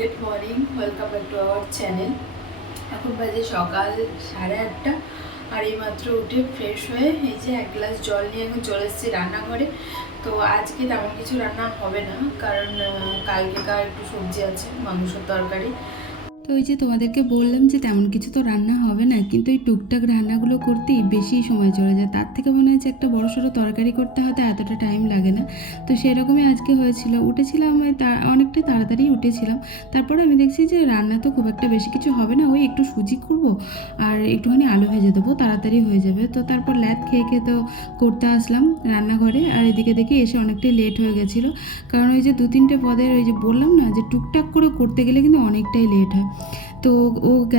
Good morning, welcome back to our channel. এখন বাজে সকাল 8:30 আর এইমাত্র উঠে ফ্রেশ হয়ে এই যে এক গ্লাস জল নিয়ে এখন চলে এসেছি রান্নাঘরে। তো আজকে তেমন কিছু রান্না হবে না, কারণ কালকেকার একটু সবজি আছে, মাংসের তরকারি। তো ওই যে তোমাদেরকে বললাম যে তেমন কিছু তো রান্না হবে না, কিন্তু এই টুকটাক রান্নাগুলো করতেই বেশি সময় চলে যায়। তার থেকে মনে হচ্ছে একটা বড়সড় তরকারি করতে হয়তো এতটা টাইম লাগে না। তো সেরকমই আজকে হয়েছিল। উঠেছিলাম অনেকটাই তাড়াতাড়ি উঠেছিলাম। তারপরে আমি দেখছি যে রান্না তো খুব একটা বেশি কিছু হবে না, ওই একটু সুজি করব আর একটুখানি আলু ভেজে দেবো, তাড়াতাড়ি হয়ে যাবে। তো তারপর ল্যাদ খেয়ে খেয়ে তো করতে আসলাম রান্নাঘরে, আর এদিকে দেখি এসে অনেকটাই লেট হয়ে গেছিলো। কারণ ওই যে 2-3টে পদের ওই যে বললাম না যে টুকটাক করে করতে গেলে কিন্তু অনেকটাই লেট হয়। তো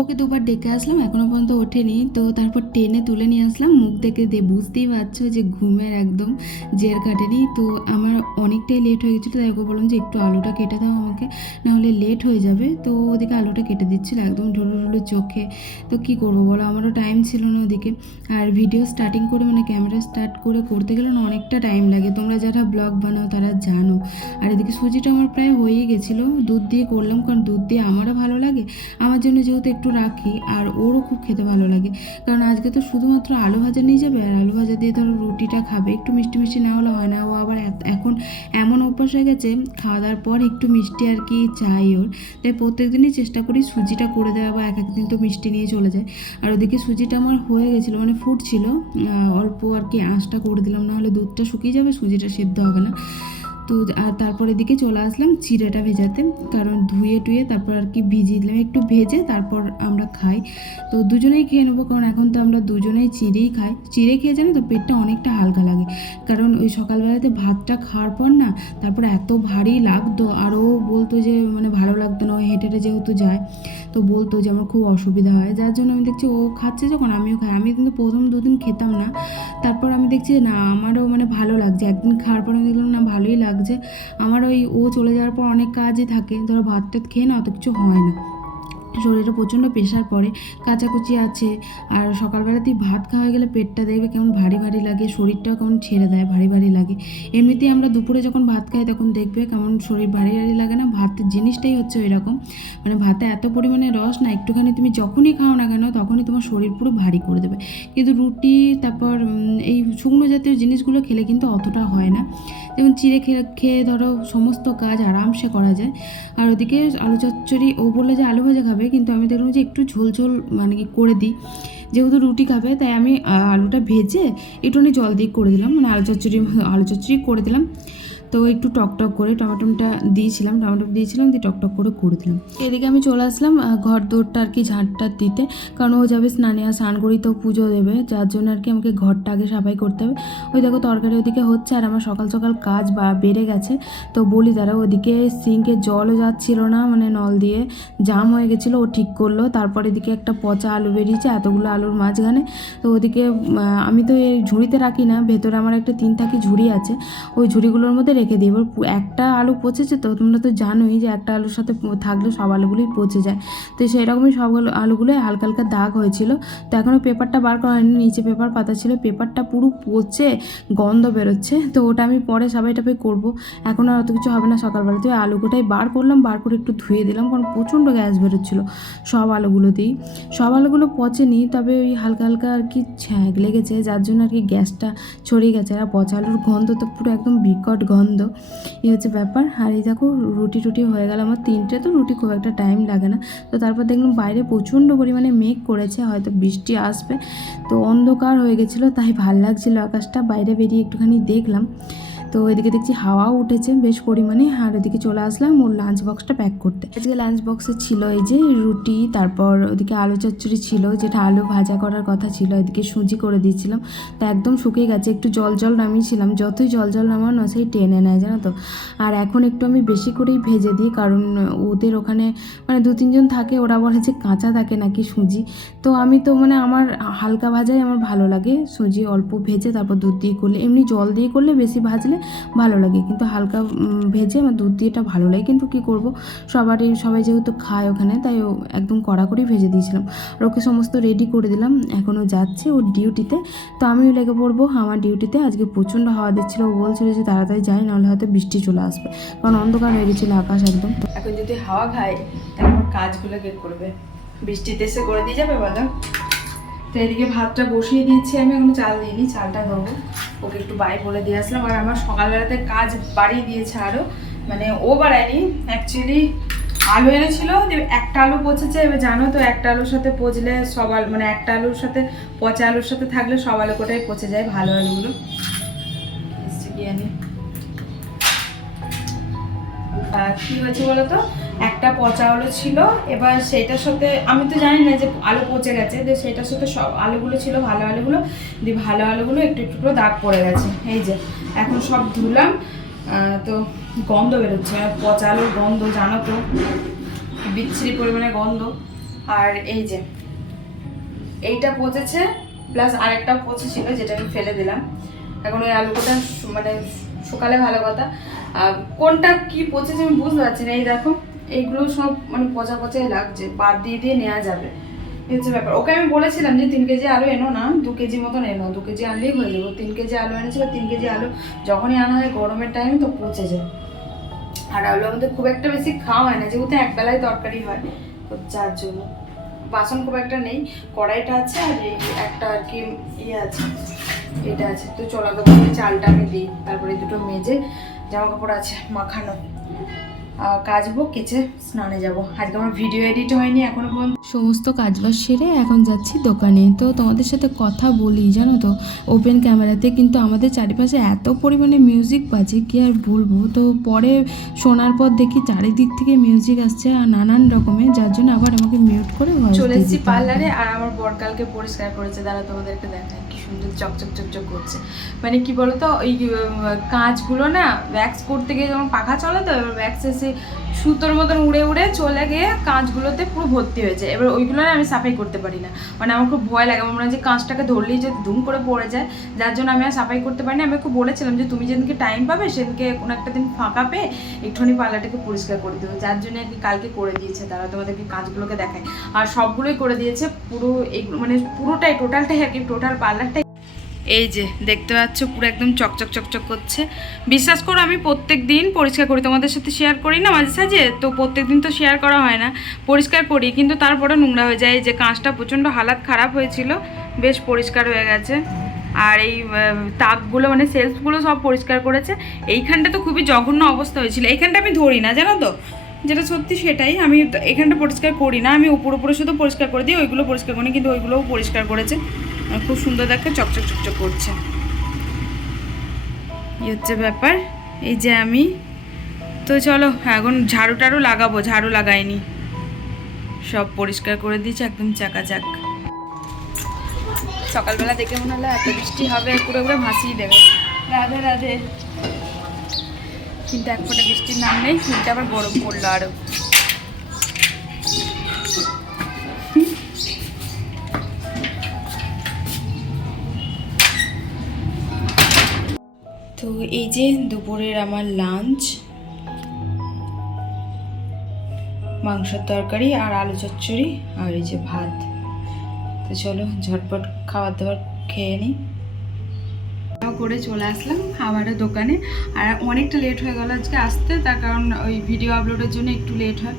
ওকে দুবার ডেকে আসলাম, এখনও পর্যন্ত ওঠেনি। তো তারপর টেনে তুলে নিয়ে আসলাম, মুখ দেখে বুঝতেই পারছো যে ঘুমের একদম জের কাটেনি। তো আমার অনেকটাই লেট হয়ে গেছিলো, তাই ওকে বললাম যে একটু আলুটা কেটে দাও আমাকে, নাহলে লেট হয়ে যাবে। তো ওদিকে আলুটা কেটে দিচ্ছিল একদম ঢুলু ঢুলু চোখে। তো কী করবো বলো, আমারও টাইম ছিল না ওদিকে। আর ভিডিও স্টার্টিং করে মানে ক্যামেরা স্টার্ট করে করতে গেলে না অনেকটা টাইম লাগে, তোমরা যারা ব্লগ বানাও তারা জানো। আর এদিকে সুজিটা আমার প্রায় হয়েই গেছিলো, দুধ দিয়ে করলাম, কারণ দুধ দিয়ে আমারও ভালো লাগে, আমার জন্য যেহেতু একটু রাখি, আর ওরও খুব খেতে ভালো লাগে। কারণ আজকে তো শুধুমাত্র আলু ভাজা নিয়ে যাবে, আর আলু ভাজা দিয়ে ধরো রুটিটা খাবে, একটু মিষ্টি মিষ্টি না হলে হয় না। ও আবার এখন এমন অভ্যাস হয়ে গেছে, খাওয়া দাওয়ার পর একটু মিষ্টি আর কি চাই ওর। তাই প্রত্যেক দিনই চেষ্টা করি সুজিটা করে দেওয়া, বা এক একদিন তো মিষ্টি নিয়ে চলে যায়। আর ওদিকে সুজিটা আমার হয়ে গেছিলো, মানে ফুটছিল, অল্প আর কি আঁচটা করে দিলাম, নাহলে দুধটা শুকিয়ে যাবে, সুজিটা সেদ্ধ হবে না। তো আর তারপর এদিকে চলে আসলাম চিড়েটা ভেজাতে, কারণ ধুয়ে টুয়ে তারপর আর কি ভিজিয়ে দিলাম, একটু ভেজে তারপর আমরা খাই। তো দুজনেই খেয়ে নেবো, কারণ এখন তো আমরা দুজনেই চিড়েই খাই। চিড়ে খেয়ে জানো তো পেটটা অনেকটা হালকা লাগে, কারণ ওই সকালবেলাতে ভাতটা খাওয়ার পর না তারপর এত ভারী লাগতো, আর ও বলতো যে মানে ভালো লাগতো না, ও হেঁটে হেঁটে যেহেতু যায়, তো বলতো যে আমার খুব অসুবিধা হয়। যার জন্য আমি দেখছি ও খাচ্ছে যখন আমিও খাই। আমি কিন্তু প্রথম 2 দিন খেতাম না, তারপর আমি দেখছি না আমারও মানে ভালো লাগছে। একদিন খাওয়ার পর আমি দেখলাম না ভালোই লাগছে আমার। ওই ও চলে যাওয়ার পর অনেক কাজই থাকে, ধরো ভাত টাত খেয়ে না অত কিছু হয় না, শরীরে প্রচণ্ড প্রেশার পড়ে, কাচাকুচি আছে। আর সকালবেলাতেই ভাত খাওয়া গেলে পেটটা দেখবে কেমন ভারী ভারী লাগে, শরীরটাও কেমন ছেড়ে দেয়, ভারী ভারী লাগে। এমনিতেই আমরা দুপুরে যখন ভাত খাই তখন দেখবে কেমন শরীর ভারী ভারী লাগে না, ভাতের জিনিসটাই হচ্ছে ওই রকম। মানে ভাতে এত পরিমাণে রস না, একটুখানি তুমি যখনই খাও না কেন তখনই তোমার শরীর পুরো ভারী করে দেবে। কিন্তু রুটি তারপর এই শুকনো জাতীয় জিনিসগুলো খেলে কিন্তু অতটা হয় না। যেমন চিড়ে খেয়ে খেয়ে ধরো সমস্ত কাজ আরামসে করা যায়। আর ওদিকে আলু চচ্চড়ি, ও বললো যে আলু ভাজা খাবে, কিন্তু আমি দেখলাম যে একটু ঝোল ঝোল মানে কি করে দিই, যেহেতু রুটি খাবে, তাই আমি আলুটা ভেজে একটুখানি জল দিয়ে করে দিলাম, মানে আলু চচ্চড়ি করে দিলাম। তো একটু টকটক করে টমেটো দিয়েছিলাম দিয়ে টকটক করে দিলাম। এদিকে আমি চলে আসলাম ঘর দৌড়টা আর কি ঝাঁটটা দিতে, কারণ ও যাবে স্নানে, আর স্নান করেই তো পুজো দেবে, যার জন্য আর কি আমাকে ঘরটা আগে সাফাই করতে হবে। ওই দেখো তরকারি ওদিকে হচ্ছে, আর আমার সকাল সকাল কাজ বেড়ে গেছে। তো বলি দাঁড়া, ওদিকে সিঙ্কে জলও যাচ্ছিল না, মানে নল দিয়ে জাম হয়ে গেছিলো, ও ঠিক করলো। তারপর এদিকে একটা পচা আলু বেরিয়েছে এতগুলো আলুর মাঝখানে। তো ওদিকে আমি তো এই ঝুড়িতে রাখি না, ভেতরে আমার একটা 3 থাকি ঝুড়ি আছে, ওই ঝুড়িগুলোর মধ্যে রেখে দিই। এবার একটা আলু পচেছে, তো তোমরা তো জানোই যে একটা আলুর সাথে থাকলে সব আলুগুলোই পচে যায়। তো সেরকমই সব আলুগুলোই হালকা হালকা দাগ হয়েছিল। তো এখনও পেপারটা বার করা হয়নি, নিচে পেপার পাতা ছিল, পেপারটা পুরো পচে গন্ধ বেরোচ্ছে। তো ওটা আমি পরে সাবাই টাবাই করবো, এখন আর অত কিছু হবে না। সকালবেলাতে ওই আলুগুলোটাই বার করলাম, বার করে একটু ধুয়ে দিলাম, কারণ প্রচণ্ড গ্যাস বেরোচ্ছিলো সব আলুগুলোতেই। সব আলুগুলো পচেনি, তবে ওই হালকা হালকা আর কি ছ্যাঁক লেগেছে, যার জন্য আর কি গ্যাসটা ছড়িয়ে গেছে। আর পচা আলুর গন্ধ তো পুরো একদম বিকট গন্ধ, এই হচ্ছে ব্যাপার। আর এই দেখো রুটি টুটি হয়ে গেল আমার 3টে, তো রুটি খুব একটা টাইম লাগে না। তো তারপর দেখলাম বাইরে প্রচণ্ড পরিমাণে মেঘ করেছে, হয়তো বৃষ্টি আসবে। তো অন্ধকার হয়ে গেছিলো, তাই ভাল লাগছিলো আকাশটা, বাইরে বেরিয়ে একটুখানি দেখলাম। তো এদিকে দেখছি হাওয়াও উঠেছে বেশ পরিমাণে। আর ওদিকে চলে আসলাম ওর লাঞ্চ বক্সটা প্যাক করতে। আজকে লাঞ্চ বক্সে ছিল এই যে রুটি, তারপর ওদিকে আলু চচ্চড়ি ছিল, যেটা আলু ভাজা করার কথা ছিল, এদিকে সুজি করে দিয়েছিলাম। তো একদম শুকিয়ে গেছে, একটু জল জল নামিয়েছিলাম, যতই জল জল নামানো সেই টেনে নেয় জানো তো। আর এখন একটু আমি বেশি করেই ভেজে দিই, কারণ ওদের ওখানে মানে 2-3 জন থাকে, ওরা বলে যে কাঁচা থাকে নাকি সুজি। তো আমি তো মানে আমার হালকা ভাজাই আমার ভালো লাগে, সুজি অল্প ভেজে তারপর দুধ দিয়ে করলে, এমনি জল দিয়ে করলে বেশি ভাজলে ভালো লাগে, কিন্তু হালকা ভেজে আমার দুধ দিয়েটা ভালো লাগে। কিন্তু কি করব, সবাই যেহেতু খায় ওখানে, তাই একদম কড়াকড়ি ভেজে দিয়েছিলাম। আর ওকে সমস্ত রেডি করে দিলাম, এখনও যাচ্ছে ওর ডিউটিতে। তো আমিও লেগে পড়বো আমার ডিউটিতে। আজকে প্রচণ্ড হাওয়া দিচ্ছিলো, ও বলছিল যে তাড়াতাড়ি যাই, নাহলে হয়তো বৃষ্টি চলে আসবে, কারণ অন্ধকার হয়ে গেছিলো আকাশ একদম। এখন যদি হাওয়া খায় তারপর কাজগুলো কে করবে? বৃষ্টিতে এসে করে দিয়ে যাবে বলো? তো এদিকে ভাতটা বসিয়ে দিয়েছি আমি, এখন চাল দিইনি, চালটা দেবো। ওকে একটু বাই বলে দিয়ে আসলাম। আর আমার সকালবেলাতে কাজ বাড়িয়ে দিয়েছে আরও, মানে ও বাড়ায়নি, অ্যাকচুয়ালি আলু এনেছিল, একটা আলু পচেছে। এবার জানো তো একটা আলুর সাথে পচলে সব আলু, মানে একটা আলুর সাথে পচা আলুর সাথে থাকলে সব আলু কোটাই পচে যায়, ভালো আলুগুলো। কি হয়েছে বলো তো, একটা পচা আলু ছিল, এবার সেইটার সাথে আমি তো জানি না যে আলু পচে গেছে, যে সেটার সাথে সব আলুগুলো ছিল ভালো আলুগুলো, দিয়ে ভালো আলুগুলো একটু একটু করে দাগ পড়ে গেছে। এই যে এখন সব ধুলাম, তো গন্ধ বেরোচ্ছে, পচা আলুর গন্ধ, জানো তো বিচ্ছিরি পরিমাণে গন্ধ। আর এই যে এইটা পচেছে, প্লাস আরেকটাও পচেছিল যেটা আমি ফেলে দিলাম। এখন ওই আলুটা মানে শুকালে ভালো কথা। কোনটা কি পচেছে আমি বুঝতে পারছি না। এই দেখো এইগুলো সব মানে পচা পচাই লাগছে, বাদ দিয়ে দিয়ে নেওয়া যাবে, এই হচ্ছে ব্যাপার। ওকে আমি বলেছিলাম যে 3 কেজি আলু এনো না, 2 কেজি মতন এনো, 2 কেজি আনলেই হয়ে যাবো। 3 কেজি আলু এনেছিল, 3 কেজি আলু যখনই আনা হয় গরমের টাইম তো পচে যায়। আর আলু আমাদের খুব একটা বেশি খাওয়া হয় না, যেহেতু একবেলায় তরকারি হয়, তো যার জন্য। বাসন খুব একটা নেই, কড়াইটা আছে আর এই একটা আর কি ইয়ে আছে, এটা আছে। তো চলো চালটা আমি দিই, তারপরে দুটো মেজে জামা কাপড় আছে মাখানো, কাচবো, কেচে স্নানে যাব। আজকে আমার ভিডিও এডিট হয়নি এখনো পর্যন্ত। সমস্ত কাজবাজ সেরে এখন যাচ্ছি দোকানে। তো তোমাদের সাথে কথা বলি জানো তো ওপেন ক্যামেরাতে, কিন্তু আমাদের চারিপাশে এত পরিমাণে মিউজিক বাজে কি আর বলবো। তো পরে শোনার পর দেখি চারিদিক থেকে মিউজিক আসছে আর নানান রকমের, যার জন্য আবার আমাকে মিউট করে চলে এসেছি পার্লারে। আর আমার বরকালকে পরিষ্কার করেছে, দাঁড়া তোমাদেরকে দেখায় কি সুন্দর চকচক চকচক করছে। মানে কি বলতো, ওই কাঁচগুলো না ওয়্যাক্স করতে গিয়ে যখন পাখা চলে, তো এবার ওয়্যাক্স এসে সুতোর মতন উড়ে উড়ে চলে গিয়ে কাঁচগুলোতে পুরো ভর্তি হয়েছে। এবার ওইগুলো না আমি সাফাই করতে পারি না, মানে আমার খুব ভয় লাগে, আমার মনে হয় যে কাঁচটাকে ধরলেই যদি ধুম করে পড়ে যায়, যার জন্য আমি আর সাফাই করতে পারি না। আমি ওকে বলেছিলাম যে তুমি যেদিনকে টাইম পাবে সেদিনকে কোনো একটা দিন ফাঁকা পেয়ে একটুখানি পার্লারটাকে পরিষ্কার করে দেবো, যার জন্য আর কি কালকে করে দিয়েছে। তারা তোমাদেরকে কাঁচগুলোকে দেখায়, আর সবগুলোই করে দিয়েছে, পুরো এইগুলো মানে পুরোটাই টোটালটাই আর কি, টোটাল পার্লারটাই। এই যে দেখতে পাচ্ছ পুরো একদম চকচক চকচক করছে। বিশ্বাস করো আমি প্রত্যেক দিন পরিষ্কার করি, তোমাদের সাথে শেয়ার করি না মাঝে সাঝে, তো প্রত্যেক দিন তো শেয়ার করা হয় না, পরিষ্কার করি, কিন্তু তারপরে নোংরা হয়ে যায়। এই যে কাঁচটা প্রচণ্ড হালাত খারাপ হয়েছিল, বেশ পরিষ্কার হয়ে গেছে। আর এই তাকগুলো মানে সেলফগুলো সব পরিষ্কার করেছে। এইখানটা তো খুবই জঘন্য অবস্থা হয়েছিল, এইখানটা আমি ধরি না জানো তো, যেটা সত্যি সেটাই। আমি এখানটা পরিষ্কার করি না, আমি উপরে শুধু পরিষ্কার করে দিই, ওইগুলো পরিষ্কার করি, কিন্তু ওইগুলোও পরিষ্কার করেছে, খুব সুন্দর দেখতে চকচক চকচক করছে। এই হচ্ছে ব্যাপার। এই যে আমি তো চলো এখন ঝাড়ু টাড়ু লাগাবো, ঝাড়ু লাগাইনি, সব পরিষ্কার করে দিয়েছি একদম চাকাচাক। সকালবেলা দেখে মনে হলো এত বৃষ্টি হবে, পুরো পুরো ভাসিয়ে দেবে। রাধে রাধে। কিন্তু এক ফোঁটা বৃষ্টির নাম নেই, কিন্তু আবার গরম পড়লো আরো। তো এই যে দুপুরের আমার লাঞ্চ, মাংসের তরকারি আর আলু চচ্চড়ি আর এই যে ভাত। তো চলো ঝটপট খাবার দাবার খেয়ে নিই। করে চলে আসলাম আবারও দোকানে, আর অনেকটা লেট হয়ে গেল আজকে আসতে, তার কারণ ওই ভিডিও আপলোডের জন্য একটু লেট হয়,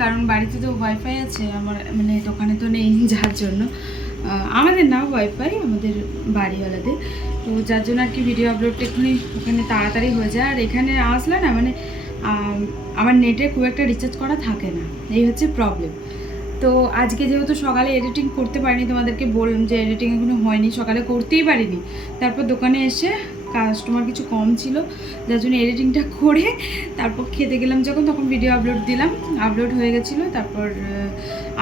কারণ বাড়িতে তো ওয়াইফাই আছে আমার, মানে দোকানে তো নেই, যার জন্য আমাদের না ওয়াইফাই আমাদের বাড়িওয়ালাদের, তো যার জন্য আর কি ভিডিও আপলোডটা এক্ষুনি ওখানে তাড়াতাড়ি হয়ে যায়। আর এখানে আসলে না মানে আমার নেটে খুব একটা রিচার্জ করা থাকে না, এই হচ্ছে প্রবলেম। তো আজকে যেহেতু সকালে এডিটিং করতে পারিনি, তোমাদেরকে বললাম যে এডিটিং এখনো হয়নি, সকালে করতেই পারিনি। তারপর দোকানে এসে কাস্টমার কিছু কম ছিল, যার জন্য এডিটিংটা করে তারপর খেতে গেলাম যখন, তখন ভিডিও আপলোড দিলাম, আপলোড হয়ে গেছিলো। তারপর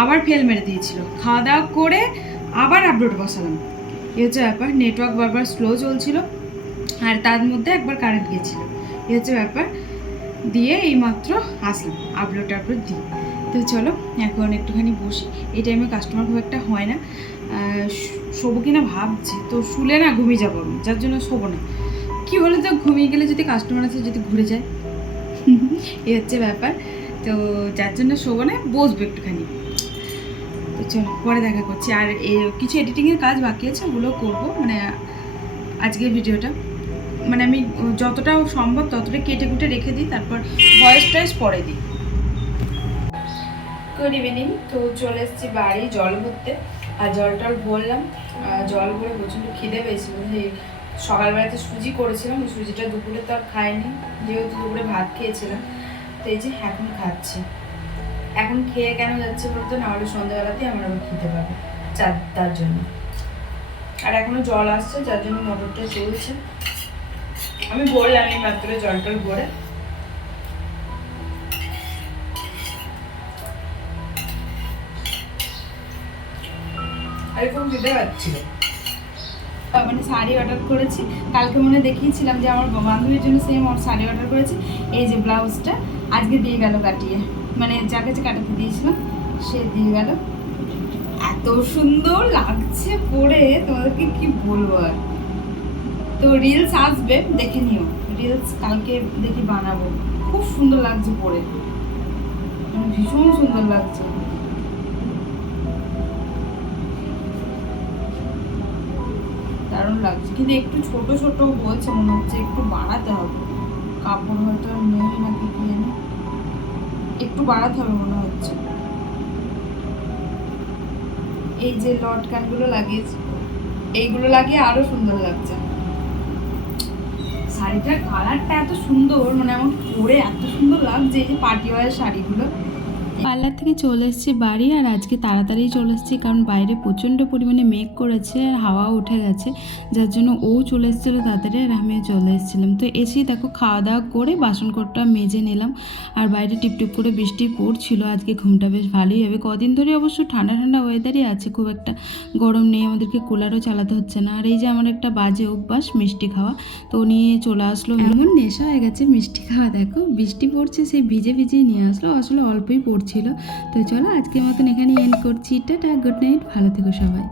আবার ফেল মেরে দিয়েছিল, খাওয়া দাওয়া করে আবার আপলোড বসালাম। এই হচ্ছে ব্যাপার, নেটওয়ার্ক বারবার স্লো চলছিল, আর তার মধ্যে একবার কারেন্ট গেছিলো, এই হচ্ছে ব্যাপার। দিয়ে এইমাত্র আসলাম আপলোড টাপলোড দিয়ে। তো চলো এখন একটুখানি বসি, এই টাইমে কাস্টমার খুব একটা হয় না, শোবো কিনা ভাবছি, তো শুলে না ঘুমিয়ে যাবো আমি, যার জন্য শোবো না। কী বলো তো, ঘুমিয়ে গেলে যদি কাস্টমার আছে যদি ঘুরে যায়, এই হচ্ছে ব্যাপার। তো যার জন্য শোবো না, বসবো একটুখানি। তো চলো পরে দেখা করছি। আর কিছু এডিটিংয়ের কাজ বাকি আছে, ওগুলো করবো। মানে আজকের ভিডিওটা মানে আমি যতটা সম্ভব ততটা কেটে কুটে রেখে দিই, তারপর ভয়েস টয়েস পরে দিই। Good evening. তো চলে এসেছি বাড়ি জল ভরতে। আর জল টল ভরলাম, জল ভরে প্রচণ্ড খিদে পেয়েছিল। সকালবেলাতে সুজি করেছিলাম, ওই সুজিটা দুপুরে তো আর খাইনি, যেহেতু দুপুরে ভাত খেয়েছিলাম। তো এই যে এখন খাচ্ছি। এখন খেয়ে কেন যাচ্ছে বলতো, না হলে সন্ধ্যাবেলাতেই আমার আবার খেতে পাবে, তার জন্য। আর এখনো জল আসছে, যার জন্য মোটরটা চলছে। আমি বললাম এই মাত্র জল টল ভরে। আর খুব খিদে পাচ্ছিল। মানে শাড়ি অর্ডার করেছি, কালকে মনে দেখিয়েছিলাম যে আমার বান্ধবীর জন্য সেম শাড়ি অর্ডার করেছি। এই যে ব্লাউজটা আজকে দিয়ে গেল কাটিয়ে, মানে যার কাছে কাটাতে দিয়েছিলাম সে দিয়ে গেল। এত সুন্দর লাগছে পরে, তোমাদেরকে কি বলবো আর। তো রিলস আসবে, দেখে নিও। রিলস কালকে দেখি বানাবো। খুব সুন্দর লাগছে পরে, মানে ভীষণ সুন্দর লাগছে। দারুণ লাগছে, কিন্তু একটু ছোট ছোট বলছে, মনে হচ্ছে একটু বাড়াতে হবে। কাপড় হয়তো নেই নাকি কি জানি, একটু বাড়াতে হবে মনে হচ্ছে। এই যে লটকানগুলো লাগিয়েছে, এইগুলো লাগিয়ে আরো সুন্দর লাগছে। শাড়িটার কালারটা এত সুন্দর, মানে আমার পরে এত সুন্দর লাগছে। এই যে পার্টি ওয়ার শাড়িগুলো। পার্লার থেকে চলে এসেছি বাড়ি, আর আজকে তাড়াতাড়ি চলে এসেছি কারণ বাইরে প্রচণ্ড পরিমাণে মেঘ করেছে আর হাওয়া উঠে গেছে, যার জন্য ও চলে এসেছিলো তাড়াতাড়ি আর আমিও চলে এসেছিলাম। তো এসেই দেখো খাওয়া দাওয়া করে বাসনকোটটা মেজে নিলাম। আর বাইরে টিপটিপ করে বৃষ্টি পড়ছিল। আজকে ঘুমটা বেশ ভালোই হবে। কদিন ধরে অবশ্য ঠান্ডা ঠান্ডা ওয়েদারই আছে, খুব একটা গরম নেই, আমাদেরকে কুলারও চালাতে হচ্ছে না। আর এই যে আমার একটা বাজে অভ্যাস মিষ্টি খাওয়া, তো নিয়ে চলে আসলো। এমন নেশা হয়ে গেছে মিষ্টি খাওয়া, দেখো বৃষ্টি পড়ছে সেই ভিজে ভিজেই নিয়ে আসলো, আসলে অল্পই পড়ছে ছিল। তো চলো আজকের মতন এখানে এন্ড করছি। টাটা, গুড নাইট, ভালো থেকো সবাই।